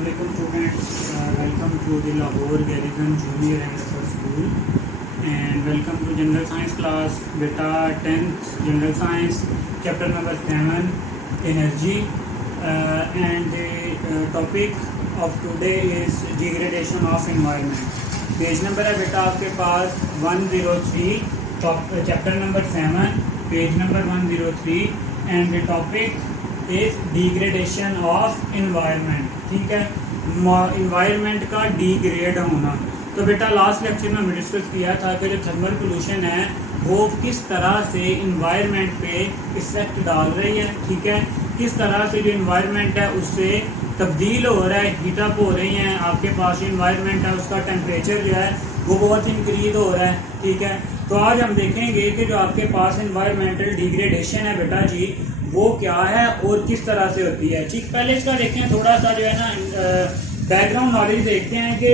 Assalamualaikum students, welcome to the Lahore Garrison Junior and Upper School and welcome to General Science class. Beta 10th General Science chapter number 7 Energy and the topic of today is degradation of environment. Page number है बेटा आपके पास 103 chapter number 7 page number 103 and the topic is degradation of environment. ठीक है, environment का degrade होना. तो बेटा last lecture में हमने डिस्कस किया था कि जो थर्मल पोल्यूशन है वो किस तरह से इन्वायरमेंट पे इफेक्ट डाल रही है. ठीक है, किस तरह से जो इन्वायरमेंट है उससे तब्दील हो रहा है, हीटअप हो रही हैं. आपके पास इन्वायरमेंट है उसका टेम्परेचर जो है वो बहुत इंक्रीज हो रहा है. ठीक है, तो आज हम देखेंगे कि जो आपके पास इन्वायरमेंटल डिग्रेडेशन है बेटा जी वो क्या है और किस तरह से होती है. ठीक, पहले इसका देखते हैं थोड़ा सा जो है ना बैकग्राउंड नॉलेज देखते हैं कि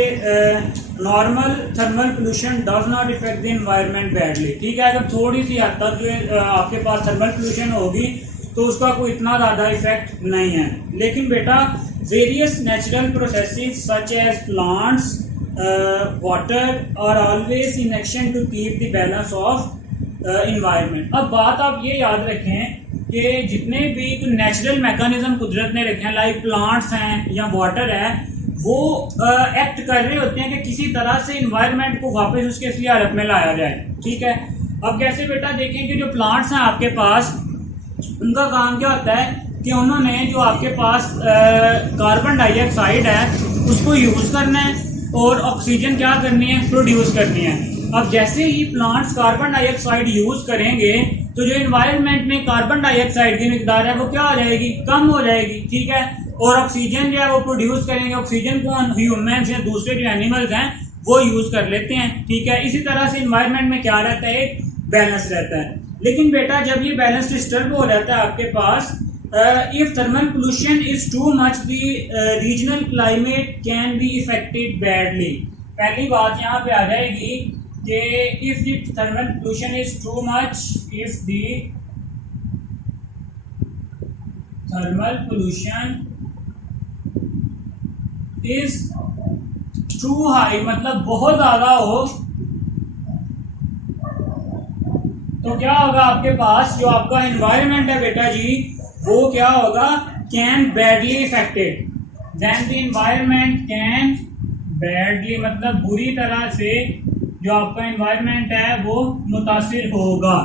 normal thermal pollution does not effect the environment badly. ठीक है, अगर थोड़ी सी हद तक जो आपके पास थर्मल पोल्यूशन होगी तो उसका कोई इतना ज़्यादा इफेक्ट नहीं है. लेकिन बेटा various natural processes such as plants water are always in action to keep the balance of environment. अब बात आप ये याद रखें कि जितने भी नेचुरल मैकेनिज्म कुदरत ने रखे हैं लाइक प्लांट्स हैं या वाटर है वो एक्ट कर रहे होते हैं कि किसी तरह से इन्वायरमेंट को वापस उसके असली हालत में लाया जाए. ठीक है, अब कैसे बेटा देखें कि जो प्लांट्स हैं आपके पास उनका काम क्या होता है कि उन्होंने जो आपके पास कार्बन डाइऑक्साइड है उसको यूज़ करना है और ऑक्सीजन क्या करनी है, प्रोड्यूस करनी है. अब जैसे ही प्लांट्स कार्बन डाइऑक्साइड यूज करेंगे तो जो इन्वायरमेंट में कार्बन डाइऑक्साइड की मिकदार है वो क्या हो जाएगी, कम हो जाएगी. ठीक है, और ऑक्सीजन जो है वो प्रोड्यूस करेंगे. ऑक्सीजन को ह्यूमन्स या दूसरे जो एनिमल्स हैं वो यूज कर लेते हैं. ठीक है, इसी तरह से इन्वायरमेंट में क्या रहता है, एक बैलेंस रहता है. लेकिन बेटा जब ये बैलेंस डिस्टर्ब हो जाता है आपके पास, if thermal pollution is too much the regional climate can be affected badly. पहली बात यहाँ पे आ जाएगी कि if the thermal pollution is too much, if the thermal pollution is too high मतलब बहुत ज़्यादा हो तो क्या होगा आपके पास जो आपका एनवायरनमेंट है बेटा जी वो क्या होगा, can badly affected. Then the environment can badly मतलब बुरी तरह से जो आपका एनवायरनमेंट है वो मुतासिर होगा.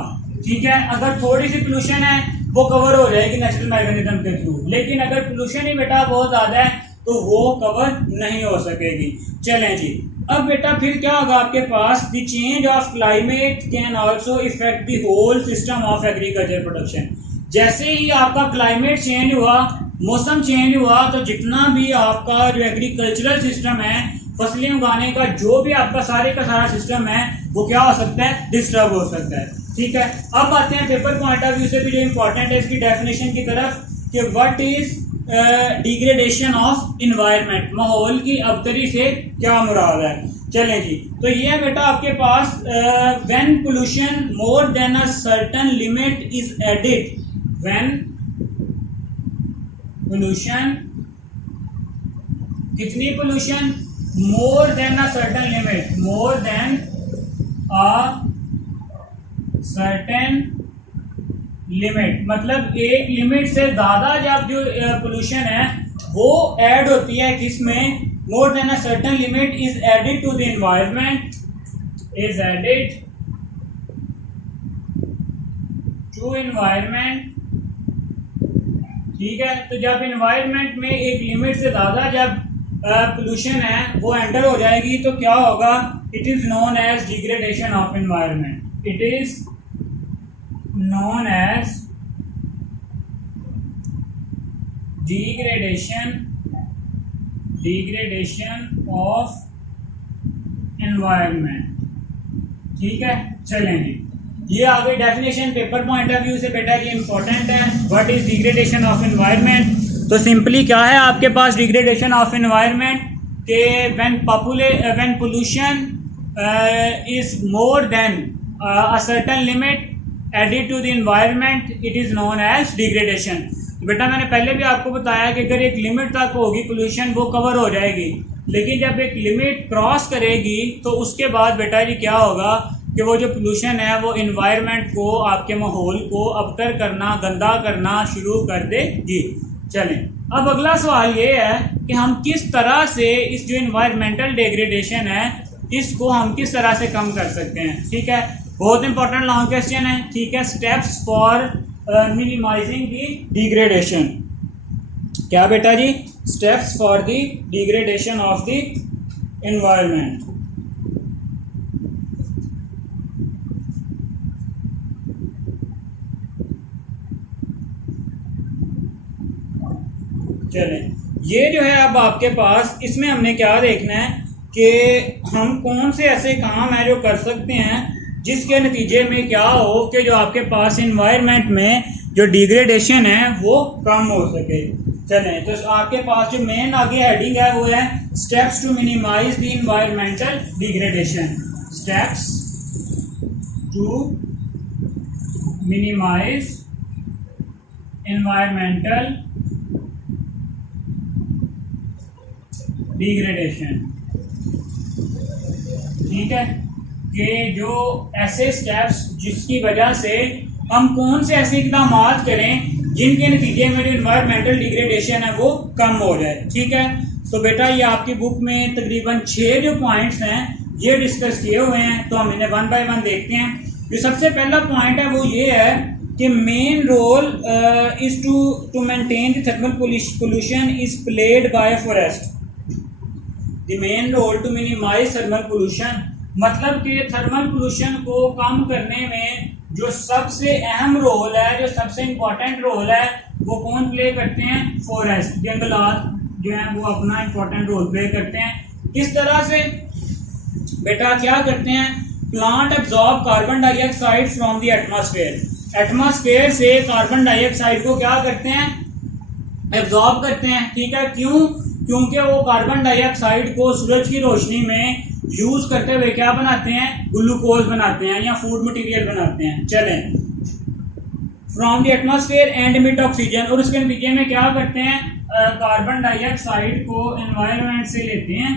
ठीक है, अगर थोड़ी सी पोल्यूशन है वो कवर हो जाएगी नेचुरल मैकेनिज्म के थ्रू, लेकिन अगर पोल्यूशन ही बेटा बहुत ज्यादा है तो वो कवर नहीं हो सकेगी. चलें जी, अब बेटा फिर क्या होगा आपके पास, the change of climate can also affect the whole system of agriculture production. जैसे ही आपका क्लाइमेट चेंज हुआ, मौसम चेंज हुआ, तो जितना भी आपका जो एग्रीकल्चरल सिस्टम है, फसलें उगाने का जो भी आपका सारे का सारा सिस्टम है वो क्या हो सकता है, डिस्टर्ब हो सकता है. ठीक है, अब आते हैं पेपर पॉइंट ऑफ व्यू से भी जो इंपॉर्टेंट है इसकी डेफिनेशन की तरफ कि what is degradation of environment. माहौल की अबतरी से क्या मुराद है. चलें जी, तो ये है बेटा आपके पास when pollution more than a certain limit is added. When pollution, कितनी pollution, more than a certain limit, more than a certain limit मतलब एक लिमिट से ज्यादा जब जो पोल्यूशन है वो ऐड होती है किसमें, more than a certain limit is added to the environment, is added to environment. ठीक है, तो जब इन्वायरमेंट में एक लिमिट से ज्यादा जब पोल्यूशन है वो एंटर हो जाएगी तो क्या होगा, it is known as degradation of environment. It is known as degradation of environment. ठीक है, चलेंगे, ये आ गई definition paper point of view से बेटा ये इंपॉर्टेंट है. What is degradation of environment. तो सिंपली क्या है आपके पास डिग्रेडेशन ऑफ एनवायरनमेंट के when pollution is more than a certain limit added to the environment it is known as degradation. तो बेटा मैंने पहले भी आपको बताया कि अगर एक लिमिट तक होगी पोल्यूशन वो कवर हो जाएगी, लेकिन जब एक लिमिट क्रॉस करेगी तो उसके बाद बेटा जी क्या होगा कि वो जो पोल्यूशन है वो इन्वायरमेंट को, आपके माहौल को अबतर करना, गंदा करना शुरू कर देगी। चलें, अब अगला सवाल ये है कि हम किस तरह से इस जो इन्वायरमेंटल डिग्रेडेशन है इसको हम किस तरह से कम कर सकते हैं। ठीक है, बहुत इंपॉर्टेंट लॉन्ग क्वेश्चन है। ठीक है, steps for minimizing the degradation. क्या बेटा जी? Steps for the degradation of the environment. चलें, ये जो है अब आपके पास इसमें हमने क्या देखना है कि हम कौन से ऐसे काम है जो कर सकते हैं जिसके नतीजे में क्या हो कि जो आपके पास इन्वायरमेंट में जो डिग्रेडेशन है वो कम हो सके। चलें, तो आपके पास जो मेन आगे हेडिंग है वो है steps to minimize the environmental degradation. Steps to minimize environmental degradation. ठीक है, कि जो ऐसे स्टेप्स जिसकी वजह से हम कौन से ऐसे इकदाम करें जिनके नतीजे में जो इन्वायरमेंटल डिग्रेडेशन है वो कम हो जाए। ठीक है, तो बेटा ये आपकी बुक में तकरीबन 6 जो पॉइंट्स हैं ये डिस्कस किए हुए हैं, तो हम इन्हें वन बाय वन देखते हैं। जो सबसे पहला पॉइंट है वो ये है कि main role is to maintain the thermal pollution is played by forest. The main role to minimize thermal pollution, मतलब कि थर्मल पोल्यूशन को कम करने में जो सबसे अहम रोल है, जो सबसे इम्पोर्टेंट रोल है वो कौन प्ले करते हैं? फॉरेस्ट, जंगलात जो है वो अपना इम्पोर्टेंट रोल प्ले करते हैं। किस तरह से बेटा? क्या करते हैं? Plant absorb carbon dioxide from the atmosphere. Atmosphere से कार्बन डाइऑक्साइड को क्या करते हैं? एब्जॉर्ब करते हैं। ठीक है, क्यों? क्योंकि वो कार्बन डाइऑक्साइड को सूरज की रोशनी में यूज करते हुए क्या बनाते हैं? ग्लूकोज बनाते हैं या फूड मटेरियल बनाते हैं। चलें, from the atmosphere and emit oxygen, और उसके नतीजे में क्या करते हैं? कार्बन डाइऑक्साइड को एनवायरनमेंट से लेते हैं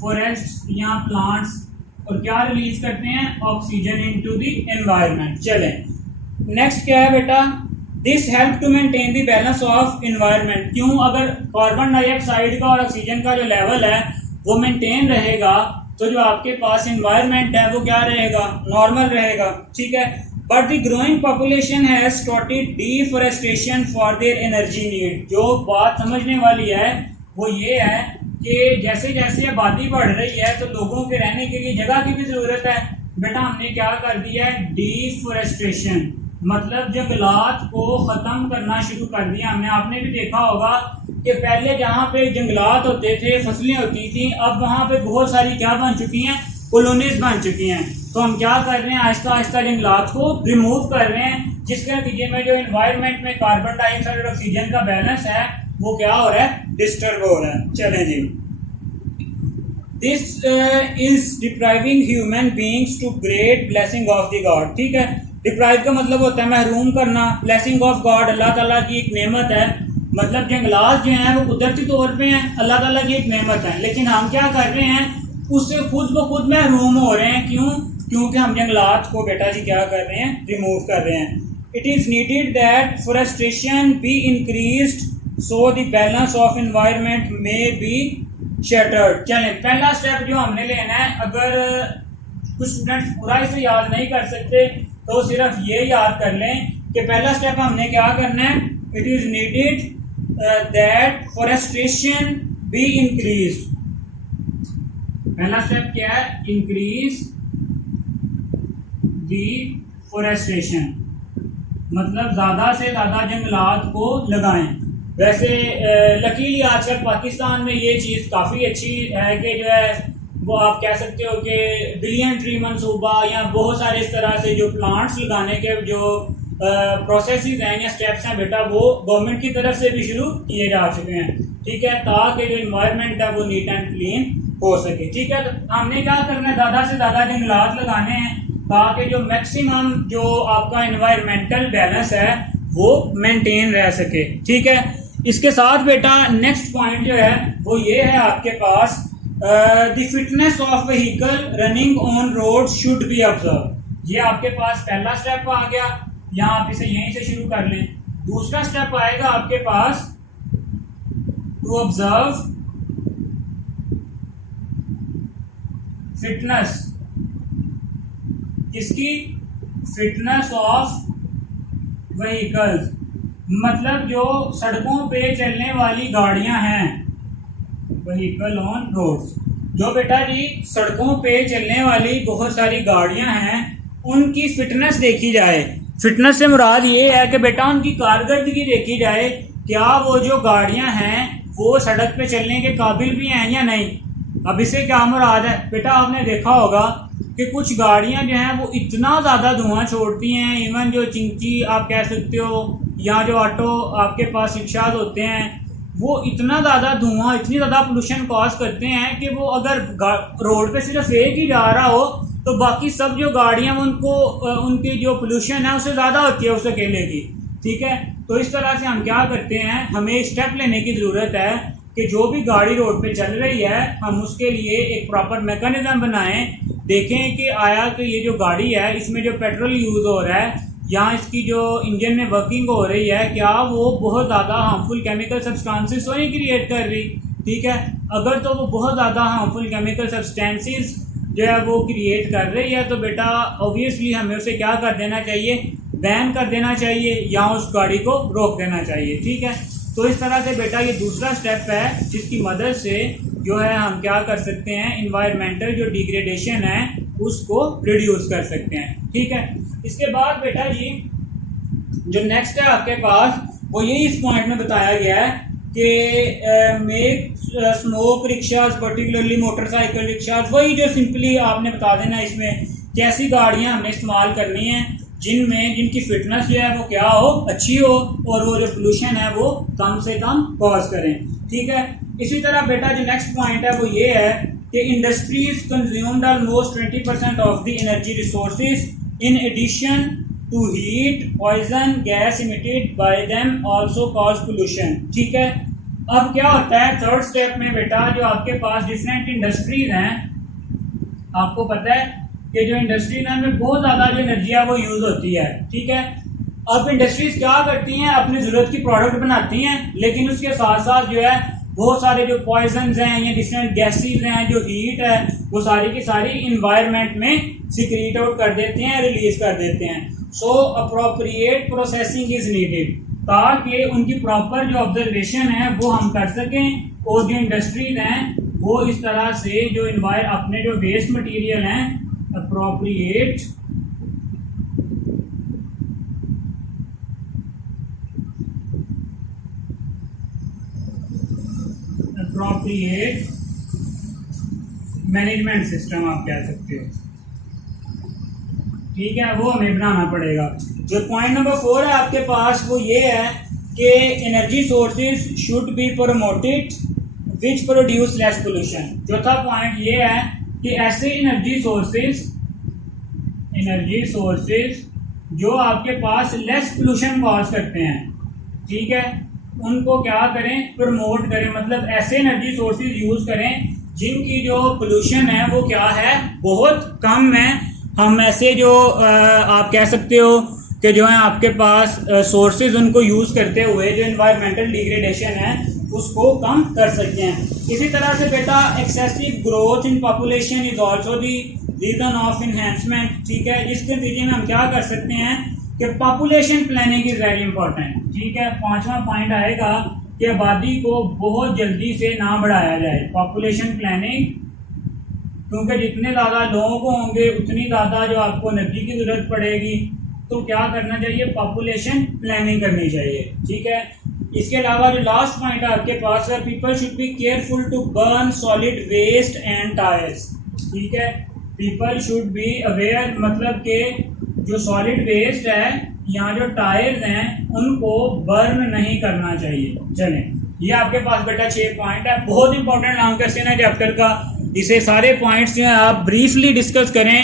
फॉरेस्ट या प्लांट्स, और क्या रिलीज करते हैं? Oxygen into the environment. चलें, नेक्स्ट क्या है बेटा? This help to maintain the balance of environment. क्यों? अगर कार्बन डाइऑक्साइड का और ऑक्सीजन का जो लेवल है वो मेंटेन रहेगा तो जो आपके पास एनवायरनमेंट है वो क्या रहेगा? नॉर्मल रहेगा। ठीक है, but the growing population has started deforestation for their energy need. जो बात समझने वाली है वो ये है कि जैसे जैसे आबादी बढ़ रही है तो लोगों के रहने के लिए जगह की भी जरूरत है। बेटा हमने क्या कर दिया है? डिफॉरेस्टेशन, मतलब जंगलात को खत्म करना शुरू कर दिया हमने। आपने भी देखा होगा कि पहले जहाँ पे जंगलात होते थे, फसलें होती थी, अब वहाँ पे बहुत सारी क्या बन चुकी हैं? कॉलोनीज बन चुकी हैं। तो हम क्या कर रहे हैं? आहिस्ता आहिस्ता जंगलात को रिमूव कर रहे हैं, जिसके नतीजे में जो एनवायरनमेंट में कार्बन डाइऑक्साइड और ऑक्सीजन का बैलेंस है वो क्या हो रहा है? डिस्टर्ब हो रहा है। चलें जी, this is depriving human beings to great blessing of the god. ठीक है, डिप्राइव का मतलब होता है महरूम करना, ब्लेसिंग ऑफ गॉड अल्लाह ताला की एक नेमत है। मतलब जंगलात जो हैं वो कुदरती तौर पे हैं, अल्लाह ताला की एक नेमत है, लेकिन हम क्या कर रहे हैं? उससे खुद ब खुद महरूम हो रहे हैं। क्यों? क्योंकि हम जंगलात को बेटा जी क्या कर रहे हैं? रिमूव कर रहे हैं। It is needed that forestation be increased so the balance of environment में बी शटर्ड। चलें, पहला स्टेप जो हमने लेना है, अगर कुछ स्टूडेंट्स पूरा इसे याद नहीं कर सकते तो सिर्फ ये याद कर लें कि पहला स्टेप हमने क्या करना है? It is needed that forestation be increased. पहला स्टेप क्या है? इंक्रीज दी फॉरेस्टेशन, मतलब ज्यादा से ज्यादा जंगलात को लगाएं। वैसे लकीली आजकल पाकिस्तान में ये चीज काफी अच्छी है कि जो है वो आप कह सकते हो कि बिलियन ट्री मंसूबा या बहुत सारे इस तरह से जो प्लांट्स लगाने के जो प्रोसेसेस हैं या स्टेप्स हैं बेटा वो गवर्नमेंट की तरफ से भी शुरू किए जा चुके हैं। ठीक है, ताकि जो इन्वायरमेंट है वो नीट एंड क्लीन हो सके। ठीक है, तो हमने क्या करना है? ज़्यादा से ज़्यादा जंगलात लगाने हैं ताकि जो मैक्सिमम जो आपका इन्वायरमेंटल बैलेंस है वो मेंटेन रह सके। ठीक है, इसके साथ बेटा नेक्स्ट पॉइंट जो है वो ये है आपके पास, the fitness of vehicle running on road should be observe. ये आपके पास पहला स्टेप आ गया, यहाँ आप इसे यहीं से शुरू कर लें। दूसरा स्टेप आएगा आपके पास, टू ऑब्जर्व फिटनेस, किसकी? फिटनेस ऑफ व्हीकल्स, मतलब जो सड़कों पे चलने वाली गाड़ियां हैं, व्हीकल ऑन रोड्स, जो बेटा जी सड़कों पे चलने वाली बहुत सारी गाड़ियां हैं उनकी फिटनेस देखी जाए। फिटनेस से मुराद ये है कि बेटा उनकी कारकर्दगी देखी जाए, क्या वो जो गाड़ियां हैं वो सड़क पे चलने के काबिल भी हैं या नहीं। अब इससे क्या मुराद है बेटा, आपने देखा होगा कि कुछ गाड़ियां जो हैं वो इतना ज़्यादा धुआं छोड़ती हैं, इवन जो चिंची आप कह सकते हो, या जो ऑटो आपके पास रिक्शाज होते हैं वो इतना ज़्यादा धुआं, इतनी ज़्यादा पोल्यूशन कॉज करते हैं कि वो अगर रोड पे सिर्फ एक ही जा रहा हो तो बाकी सब जो गाड़ियां उनको उनकी जो पोल्यूशन है उससे ज़्यादा होती है उस अकेले की। ठीक है, तो इस तरह से हम क्या करते हैं, हमें स्टेप लेने की ज़रूरत है कि जो भी गाड़ी रोड पे चल रही है हम उसके लिए एक प्रॉपर मैकेनिज्म बनाएं, देखें कि आया कि ये जो गाड़ी है इसमें जो पेट्रोल यूज़ हो रहा है या इसकी जो इंजन में वर्किंग हो रही है, क्या वो बहुत ज़्यादा हार्मफुल केमिकल सब्सटेंसेस तो नहीं क्रिएट कर रही। ठीक है, अगर तो वो बहुत ज़्यादा हार्मफुल केमिकल सब्सटेंसेस जो है वो क्रिएट कर रही है तो बेटा ऑब्वियसली हमें उसे क्या कर देना चाहिए, बैन कर देना चाहिए या उस गाड़ी को रोक देना चाहिए। ठीक है, तो इस तरह से बेटा ये दूसरा स्टेप है जिसकी मदद से जो है हम क्या कर सकते हैं, इन्वायरमेंटल जो डिग्रेडेशन है उसको रिड्यूस कर सकते हैं। ठीक है, इसके बाद बेटा जी जो नेक्स्ट है आपके पास वो यही इस पॉइंट में बताया गया है कि make smoke rickshaws, particularly motorcycle rickshaws, वही जो सिंपली आपने बता देना इसमें कैसी गाड़ियां हमने इस्तेमाल करनी है जिनकी फिटनेस जो है वो क्या हो, अच्छी हो और वो जो पोल्यूशन है वो कम से कम कॉज करें। ठीक है, इसी तरह बेटा जो नेक्स्ट पॉइंट है वो ये है कि industries consumed almost 20% of the energy resources in addition to heat, poison gas emitted by them also cause pollution. ठीक है, अब क्या होता है थर्ड स्टेप में बेटा, जो आपके पास डिफरेंट इंडस्ट्रीज हैं, आपको पता है कि जो इंडस्ट्रीज है में बहुत ज़्यादा जो एनर्जी है वो यूज़ होती है। ठीक है, अब इंडस्ट्रीज क्या करती हैं, अपनी ज़रूरत की प्रोडक्ट बनाती हैं, लेकिन उसके साथ साथ जो है बहुत सारे जो पॉइजन्स हैं या डिफरेंट गैसेज हैं, जो हीट है वो सारी की सारी इन्वायरमेंट में सिक्रीट आउट कर देते हैं, रिलीज कर देते हैं। सो अप्रोप्रिएट प्रोसेसिंग इज नीडेड, ताकि उनकी प्रॉपर जो ऑब्जर्वेशन है वो हम कर सकें और जो इंडस्ट्रीज हैं वो इस तरह से जो अपने जो वेस्ट मटेरियल हैं appropriate मैनेजमेंट सिस्टम आप कह सकते हो। ठीक है, वो हमें बनाना पड़ेगा। जो पॉइंट नंबर 4 है आपके पास वो ये है कि energy sources should be promoted which produce less pollution. चौथा पॉइंट ये है कि ऐसे एनर्जी सोर्सेज जो आपके पास लेस पोल्यूशन कॉज करते हैं, ठीक है, उनको क्या करें, प्रमोट करें, मतलब ऐसे एनर्जी सोर्सेज यूज करें जिनकी जो पोल्यूशन है वो क्या है, बहुत कम है। हम ऐसे जो आप कह सकते हो कि जो है आपके पास सोर्सेज उनको यूज करते हुए जो एनवायरमेंटल डिग्रेडेशन है उसको कम कर सकते हैं। इसी तरह से बेटा excessive growth in population is also the reason of enhancement. ठीक है, जिसके नतीजे में हम क्या कर सकते हैं कि population planning is very important. ठीक है, 5वां पॉइंट आएगा कि आबादी को बहुत जल्दी से ना बढ़ाया जाए, पॉपुलेशन प्लानिंग, क्योंकि जितने ज़्यादा लोग होंगे उतनी ज़्यादा जो आपको एनर्जी की ज़रूरत पड़ेगी, तो क्या करना चाहिए, पॉपुलेशन प्लानिंग करनी चाहिए। ठीक है, इसके अलावा जो लास्ट पॉइंट है आपके पास है, people should be careful to burn solid waste and tyres. ठीक है, पीपल शुड बी अवेयर, मतलब कि जो सॉलिड वेस्ट है या जो टायर्स हैं उनको बर्न नहीं करना चाहिए। चलें, ये आपके पास बेटा 6 पॉइंट है, बहुत इंपॉर्टेंट लॉन्ग क्वेश्चन है चैप्टर का। इसे सारे पॉइंट्स जो है आप ब्रीफली डिस्कस करें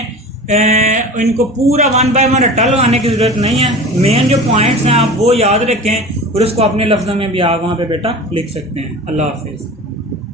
इनको पूरा 1 बाय 1 रट्टा लगाने की ज़रूरत नहीं है। मेन जो पॉइंट्स हैं आप वो याद रखें और उसको अपने लफ्ज़ों में भी आप वहाँ पे बेटा लिख सकते हैं। अल्लाह हाफिज़।